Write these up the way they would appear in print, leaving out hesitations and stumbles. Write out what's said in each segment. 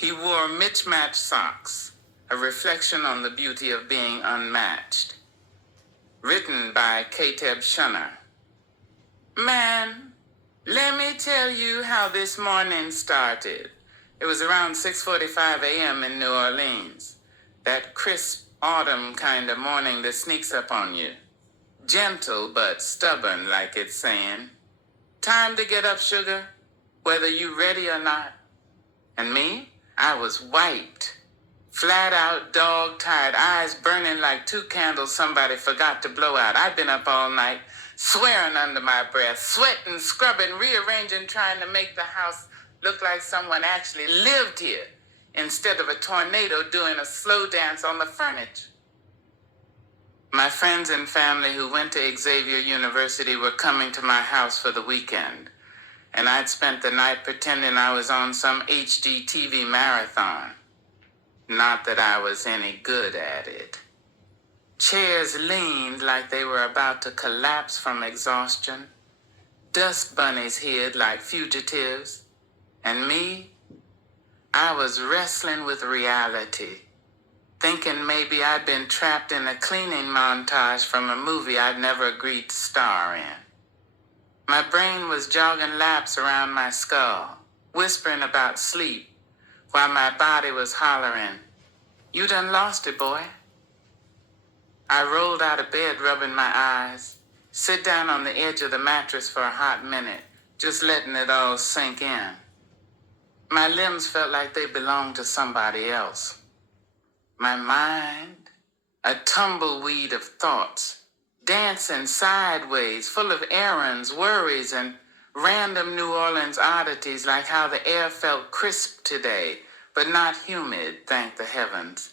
He wore mismatched socks, a reflection on the beauty of being unmatched. Written by Kateb Shunner. Man, let me tell you how this morning started. It was around 6:45 a.m. in New Orleans. That crisp autumn kind of morning that sneaks up on you. Gentle but stubborn, like it's saying, time to get up, sugar, whether you ready or not. And me, I was wiped. Flat out, dog-tired, eyes burning like two candles somebody forgot to blow out. I'd been up all night, swearing under my breath, sweating, scrubbing, rearranging, trying to make the house look like someone actually lived here instead of a tornado doing a slow dance on the furniture. My friends and family who went to Xavier University were coming to my house for the weekend, and I'd spent the night pretending I was on some HD TV marathon. Not that I was any good at it. Chairs leaned like they were about to collapse from exhaustion. Dust bunnies hid like fugitives. And me, I was wrestling with reality, thinking maybe I'd been trapped in a cleaning montage from a movie I'd never agreed to star in. My brain was jogging laps around my skull, whispering about sleep, while my body was hollering, "You done lost it, boy." I rolled out of bed, rubbing my eyes, sit down on the edge of the mattress for a hot minute, just letting it all sink in. My limbs felt like they belonged to somebody else. My mind, a tumbleweed of thoughts, dancing sideways, full of errands, worries, and random New Orleans oddities, like how the air felt crisp today, but not humid, thank the heavens.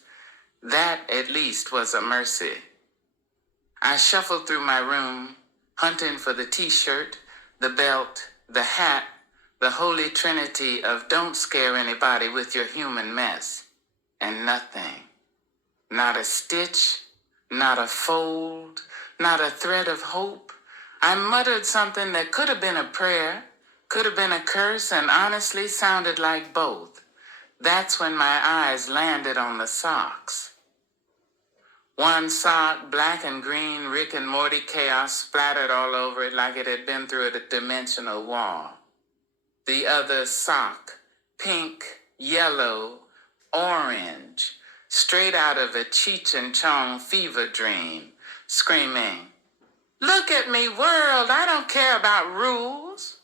That, at least, was a mercy. I shuffled through my room, hunting for the t-shirt, the belt, the hat, the holy trinity of don't scare anybody with your human mess. And nothing. Not a stitch, not a fold, not a thread of hope. I muttered something that could have been a prayer, could have been a curse, and honestly sounded like both. That's when my eyes landed on the socks. One sock, black and green, Rick and Morty chaos splattered all over it like it had been through a dimensional wall. The other sock, pink, yellow, orange, straight out of a Cheech and Chong fever dream, screaming, "Look at me, world, I don't care about rules."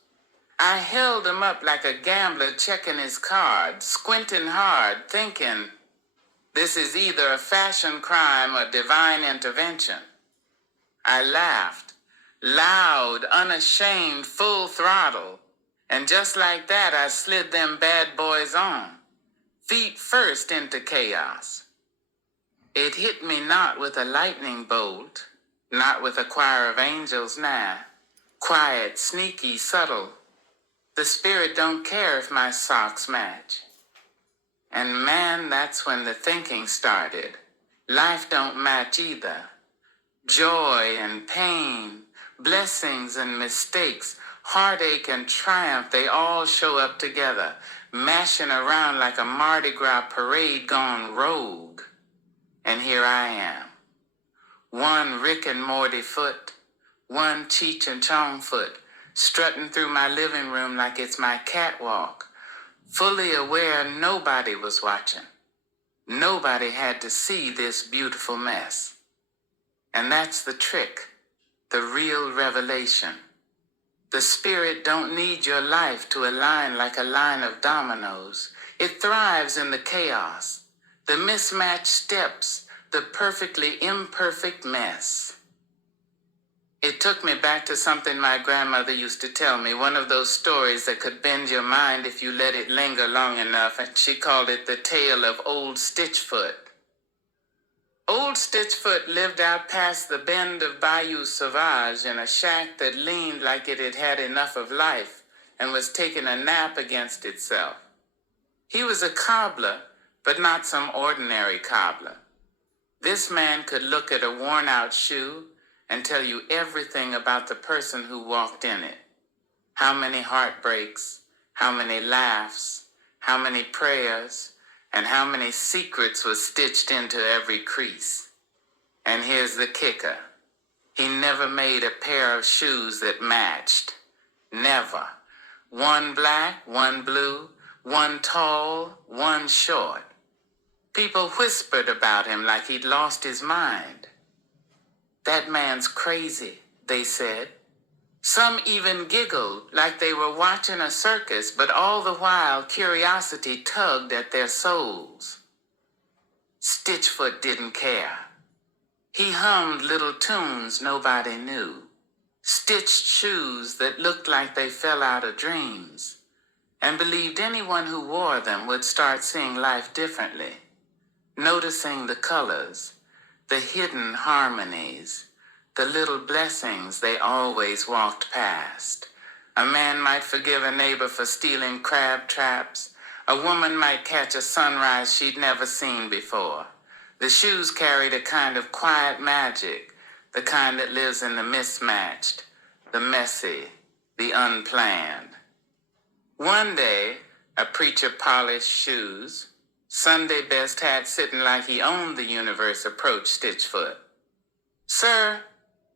I held him up like a gambler checking his cards, squinting hard, thinking, this is either a fashion crime or divine intervention. I laughed, loud, unashamed, full throttle, and just like that, I slid them bad boys on, feet first into chaos. It hit me not with a lightning bolt, not with a choir of angels, nah. Quiet, sneaky, subtle. The spirit don't care if my socks match. And man, that's when the thinking started. Life don't match either. Joy and pain, blessings and mistakes, heartache and triumph, they all show up together, mashing around like a Mardi Gras parade gone rogue. And here I am. One Rick and Morty foot, one Cheech and Chong foot, strutting through my living room like it's my catwalk, fully aware nobody was watching. Nobody had to see this beautiful mess. And that's the trick, the real revelation. The spirit don't need your life to align like a line of dominoes. It thrives in the chaos, the mismatched steps, the perfectly imperfect mess. It took me back to something my grandmother used to tell me, one of those stories that could bend your mind if you let it linger long enough, and she called it the tale of Old Stitchfoot. Old Stitchfoot lived out past the bend of Bayou Sauvage in a shack that leaned like it had had enough of life and was taking a nap against itself. He was a cobbler, but not some ordinary cobbler. This man could look at a worn-out shoe and tell you everything about the person who walked in it. How many heartbreaks, how many laughs, how many prayers, and how many secrets were stitched into every crease. And here's the kicker. He never made a pair of shoes that matched. Never. One black, one blue, one tall, one short. People whispered about him like he'd lost his mind. That man's crazy, they said. Some even giggled like they were watching a circus, but all the while curiosity tugged at their souls. Stitchfoot didn't care. He hummed little tunes nobody knew, stitched shoes that looked like they fell out of dreams, and believed anyone who wore them would start seeing life differently, noticing the colors, the hidden harmonies, the little blessings they always walked past. A man might forgive a neighbor for stealing crab traps. A woman might catch a sunrise she'd never seen before. The shoes carried a kind of quiet magic, the kind that lives in the mismatched, the messy, the unplanned. One day, a preacher polished shoes, Sunday best hat sitting like he owned the universe, approached Stitchfoot. "Sir,"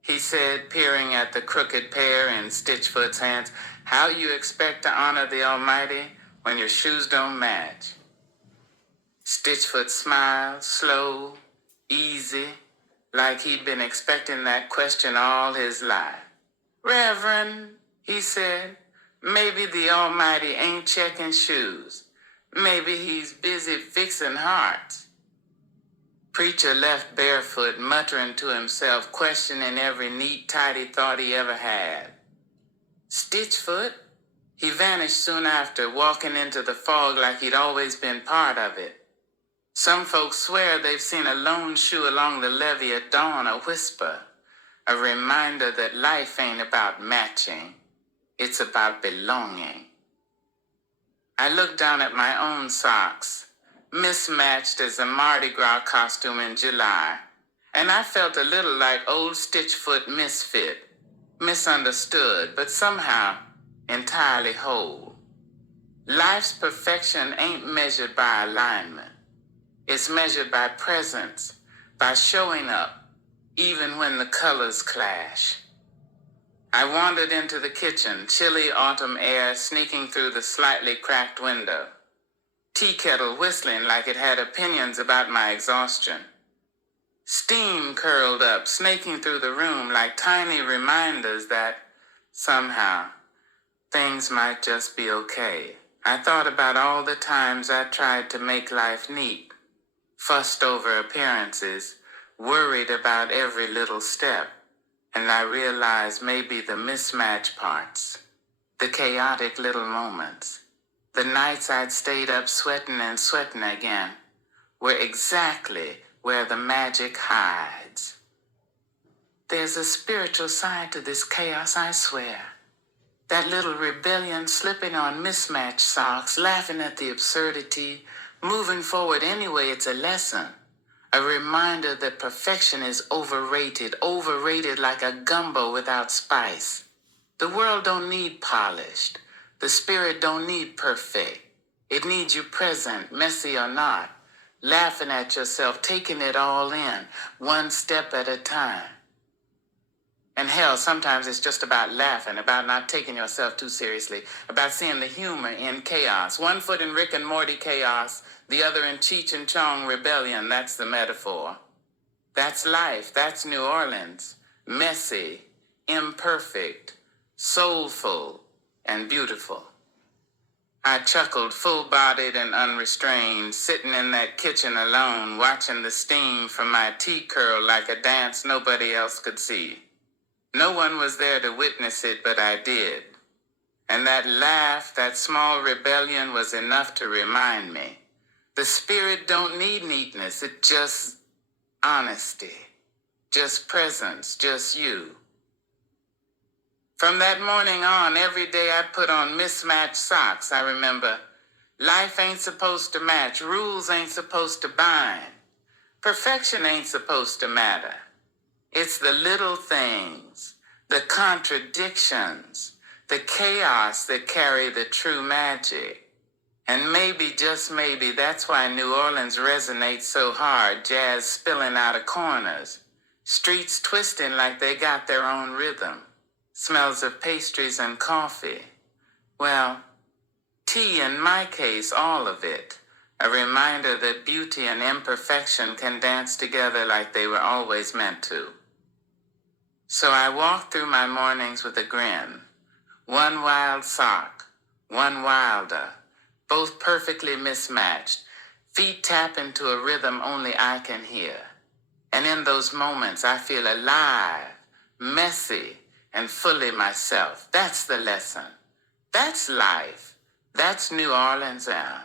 he said, peering at the crooked pair in Stitchfoot's hands, "how you expect to honor the Almighty when your shoes don't match?" Stitchfoot smiled, slow, easy, like he'd been expecting that question all his life. "Reverend," he said, "maybe the Almighty ain't checking shoes. Maybe he's busy fixing hearts." Preacher left barefoot, muttering to himself, questioning every neat, tidy thought he ever had. Stitchfoot? He vanished soon after, walking into the fog like he'd always been part of it. Some folks swear they've seen a lone shoe along the levee at dawn, a whisper, a reminder that life ain't about matching, it's about belonging. I looked down at my own socks, mismatched as a Mardi Gras costume in July, and I felt a little like old Stitchfoot misfit, misunderstood, but somehow entirely whole. Life's perfection ain't measured by alignment. It's measured by presence, by showing up, even when the colors clash. I wandered into the kitchen, chilly autumn air sneaking through the slightly cracked window. Tea kettle whistling like it had opinions about my exhaustion. Steam curled up, snaking through the room like tiny reminders that, somehow, things might just be okay. I thought about all the times I tried to make life neat, fussed over appearances, worried about every little step, and I realized maybe the mismatched parts, the chaotic little moments, the nights I'd stayed up sweating and sweating again, were exactly where the magic hides. There's a spiritual side to this chaos, I swear. That little rebellion slipping on mismatched socks, laughing at the absurdity, moving forward anyway, it's a lesson. A reminder that perfection is overrated like a gumbo without spice. The world don't need polished. The spirit don't need perfect. It needs you present, messy or not, laughing at yourself, taking it all in, one step at a time. And hell, sometimes it's just about laughing, about not taking yourself too seriously, about seeing the humor in chaos. One foot in Rick and Morty chaos, the other in Cheech and Chong rebellion. That's the metaphor. That's life. That's New Orleans. Messy, imperfect, soulful, and beautiful. I chuckled, full-bodied and unrestrained, sitting in that kitchen alone, watching the steam from my tea curl like a dance nobody else could see. No one was there to witness it, but I did. And that laugh, that small rebellion was enough to remind me. The spirit don't need neatness, it just honesty, just presence, just you. From that morning on, every day I put on mismatched socks, I remember. Life ain't supposed to match, rules ain't supposed to bind, perfection ain't supposed to matter. It's the little things, the contradictions, the chaos that carry the true magic. And maybe, just maybe, that's why New Orleans resonates so hard, jazz spilling out of corners, streets twisting like they got their own rhythm, smells of pastries and coffee. Well, tea in my case, all of it. A reminder that beauty and imperfection can dance together like they were always meant to. So I walk through my mornings with a grin. One wild sock, one wilder, both perfectly mismatched. Feet tap into a rhythm only I can hear. And in those moments, I feel alive, messy, and fully myself. That's the lesson. That's life. That's New Orleans air.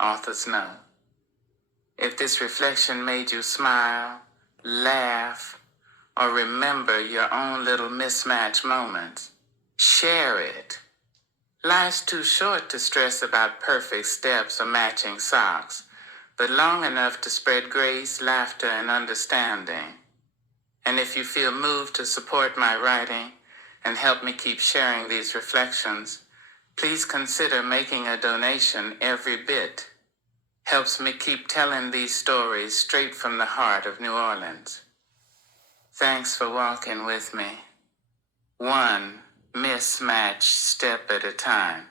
Authors know. If this reflection made you smile, laugh, or remember your own little mismatched moments, share it. Life's too short to stress about perfect steps or matching socks, but long enough to spread grace, laughter, and understanding. And if you feel moved to support my writing and help me keep sharing these reflections, please consider making a donation. Every bit helps me keep telling these stories straight from the heart of New Orleans. Thanks for walking with me, one mismatched step at a time.